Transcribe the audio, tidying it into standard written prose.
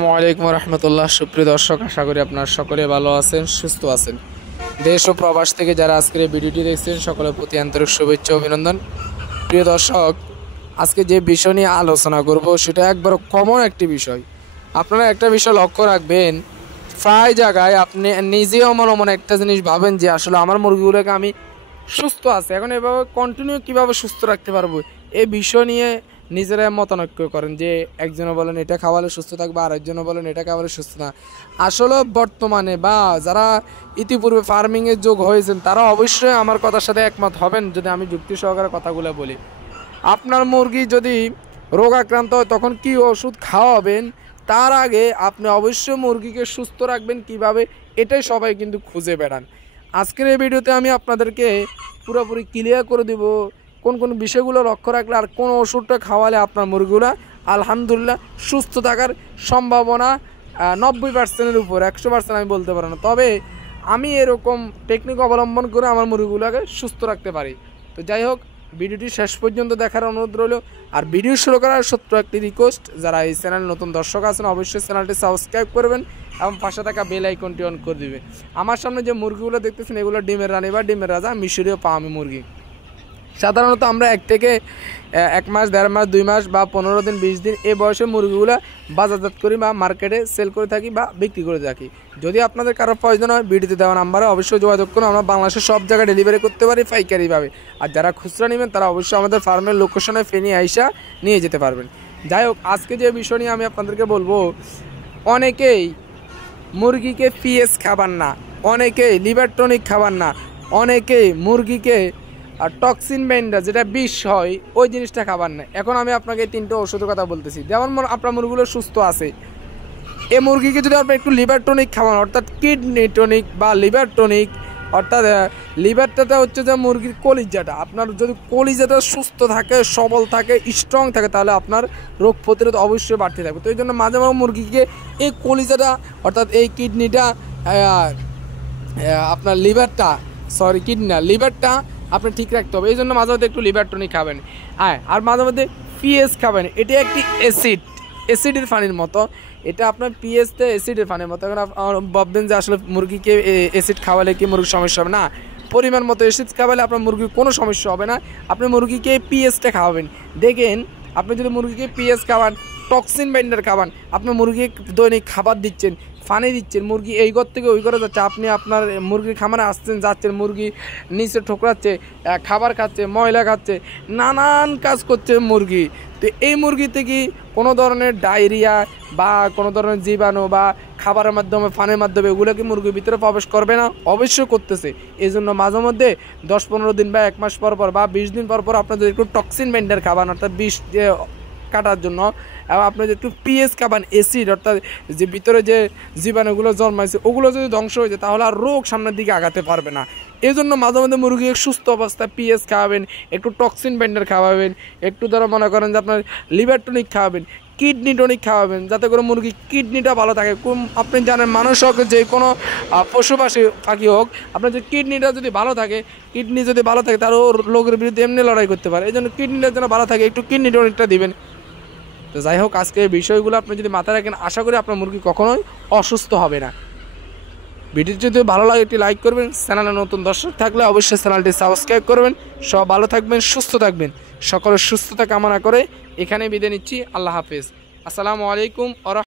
আসসালামু আলাইকুম রহমতুল্লাহ। সুপ্রিয় দর্শক, আশা করি আপনার সকলে ভালো আছেন, সুস্থ আছেন। দেশ ও প্রবাস থেকে যারা আজকের এই ভিডিওটি দেখছেন সকলের প্রতি আন্তরিক শুভেচ্ছা অভিনন্দন। প্রিয় দর্শক, আজকে যে বিষয় নিয়ে আলোচনা করব সেটা একবার কমন একটি বিষয়। আপনারা একটা বিষয় লক্ষ্য রাখবেন, প্রায় জায়গায় আপনি নিজেও মনে মনে একটা জিনিস ভাবেন যে আসলে আমার মুরগিগুলোকে আমি সুস্থ আছে, এখন এভাবে কন্টিনিউ কীভাবে সুস্থ রাখতে পারবো, এই বিষয় নিয়ে নিজেরা মতানৈক্য করেন যে একজনে বলেন এটা খাওয়ালে সুস্থ থাকবে, আরেকজনে বলেন এটা খাওয়ালে সুস্থ না। আসলে বর্তমানে বা যারা ইতিপূর্বে ফার্মিংয়ে যোগ হয়েছেন তারা অবশ্যই আমার কথার সাথে একমত হবেন যদি আমি যুক্তি সহকারে কথাগুলো বলি। আপনার মুরগি যদি রোগাক্রান্ত হয় তখন কি ওষুধ খাওয়াবেন, তার আগে আপনি অবশ্যই মুরগিকে সুস্থ রাখবেন কিভাবে, এটাই সবাই কিন্তু খুঁজে বেড়ান। আজকের এই ভিডিওতে আমি আপনাদেরকে পুরোপুরি ক্লিয়ার করে দেব কোন কোন বিষয়গুলো লক্ষ্য রাখলে আর কোন ওষুধটা খাওয়ালে আপনার মুরগিগুলো আলহামদুলিল্লাহ সুস্থ থাকার সম্ভাবনা 90%-এর উপর, 100% আমি বলতে পারবো না, তবে আমি এরকম টেকনিক অবলম্বন করে আমার মুরগিগুলোকে সুস্থ রাখতে পারি। তো যাই হোক, ভিডিওটি শেষ পর্যন্ত দেখার অনুরোধ রইল। আর ভিডিও শুরু করার সত্য একটি রিকোয়েস্ট, যারা এই চ্যানেল নতুন দর্শক আছেন অবশ্যই চ্যানেলটি সাবস্ক্রাইব করবেন এবং পাশে থাকা বেল আইকনটি অন করে দিবেন। আমার সামনে যে মুরগিগুলো দেখতেছেন এগুলো ডিমের রানী বা ডিমের রাজা মিশরীয় পামি মুরগি। সাধারণত আমরা 1 থেকে 1 মাস, 1.5 মাস, 2 মাস বা 15 দিন, 20 দিন এই বয়সে মুরগিগুলো বাজারজাত করি বা মার্কেটে সেল করে থাকি বা বিক্রি করে থাকি। যদি আপনাদের কারো প্রয়োজন হয় ভিডিওতে দেওয়া নাম্বারে অবশ্যই যোগাযোগ করুন। আমরা বাংলাদেশের সব জায়গায় ডেলিভারি করতে পারি পাইকারিভাবে। আর যারা খুচরা নেবেন তারা অবশ্যই আমাদের ফার্মের লোকেশনে ফেনী আইসা নিয়ে যেতে পারবেন। যাই হোক, আজকে যে বিষয় নিয়ে আমি আপনাদেরকে বলবো, অনেকেই মুরগিকে পিএস খাবার না, অনেকেই লিভার টনিক খাবার না, অনেকেই মুরগিকে আর টক্সিন বাইন্ডার যেটা বিষ হয় ওই জিনিসটা খাবার না। এখন আমি আপনাকে 3টে ওষুধের কথা বলতেছি। যেমন আপনার মুরগিগুলো সুস্থ আছে, এই মুরগিকে যদি আপনি একটু লিভার টনিক খাওয়ান, অর্থাৎ কিডনি টনিক বা লিভার টনিক, অর্থাৎ লিভারটাতে হচ্ছে যে মুরগির কলিজাটা, আপনার যদি কলিজাটা সুস্থ থাকে, সবল থাকে, স্ট্রং থাকে, তাহলে আপনার রোগ প্রতিরোধ অবশ্যই বাড়তে থাকবে। তো এই জন্য মাঝে মাঝে মুরগিকে এই কলিজাটা অর্থাৎ এই কিডনিটা, আপনার লিভারটা আপনি ঠিক রাখতে হবে। এই জন্য মাঝে মধ্যে একটু লিভার টনিক খাবেন। আর মাঝে মধ্যে পিএস খাবেন। এটি একটি অ্যাসিডের পানির মতো, এটা আপনার পিএসতে অ্যাসিডের পানির মতো। এখন ভাববেন যে আসলে মুরগিকে অ্যাসিড খাওয়ালে কি মুরগির সমস্যা হবে না, পরিমাণ মতো অ্যাসিড খাওয়ালে আপনার মুরগির কোনো সমস্যা হবে না। আপনি মুরগিকে পিএসটা খাওয়াবেন। দেখেন, আপনি যদি মুরগিকে পিএস খাওয়ান, টক্সিন বাইন্ডার খাওয়ান, আপনি মুরগিকে দৈনিক খাবার দিচ্ছেন, পানি দিচ্ছেন, মুরগি এই ঘর থেকে ওই ঘরে যাচ্ছে, আপনি আপনার মুরগির খামারে আসছেন যাচ্ছেন, মুরগি নিচে ঠোকরাচ্ছে, খাবার খাচ্ছে, ময়লা খাচ্ছে, নানান কাজ করছে মুরগি। তো এই মুরগিতে কি কোনো ধরনের ডায়রিয়া বা কোনো ধরনের জীবাণু বা খাবারের মাধ্যমে, পানির মাধ্যমে এগুলো কি মুরগির ভিতরে প্রবেশ করবে না? অবশ্যই করতেছে। এই জন্য মাঝে মধ্যে 10-15 দিন বা 1 মাস পর পর বা 20 দিন পর পর আপনার যদি একটু টক্সিন বাইন্ডার খাবার, অর্থাৎ বিষ যে কাটার জন্য, এবং আপনি যদি একটু পিএস খাবান, অ্যাসিড অর্থাৎ যে ভিতরে যে জীবাণুগুলো জন্মাইছে ওগুলো যদি ধ্বংস হয়ে যায় তাহলে আর রোগ সামনের দিকে আগাতে পারবে না। এই জন্য মাঝে মধ্যে মুরগি সুস্থ অবস্থায় পিএস খাওয়াবেন, একটু টক্সিন বাইন্ডার খাওয়াবেন, একটু ধরো মনে করেন যে আপনার লিভার টনিক খাওয়াবেন, কিডনি টনিক খাওয়াবেন, যাতে করে মুরগি কিডনিটা ভালো থাকে। আপনি জানেন, মানুষ হোক যে কোনো পশু পাখি হোক, আপনার যে কিডনিটা যদি ভালো থাকে, কিডনি যদি ভালো থাকে তাহলে রোগের বিরুদ্ধে এমনি লড়াই করতে পারে। এই জন্য কিডনিটার জন্য ভালো থাকে, একটু কিডনি টনিকটা দিবেন। তো যাই হোক, আজকে এই বিষয়গুলো আপনি যদি মাথায় রাখেন, আশা করি আপনার মুরগি কখনোই অসুস্থ হবে না। ভিডিওটি যদি ভালো লাগে একটি লাইক করবেন, চ্যানেলে নতুন দর্শক থাকলে অবশ্যই চ্যানেলটি সাবস্ক্রাইব করবেন। সব ভালো থাকবেন, সুস্থ থাকবেন। সকলের সুস্থতা কামনা করে এখানে বিদায় নিচ্ছি। আল্লাহ হাফেজ। আসসালামু আলাইকুম।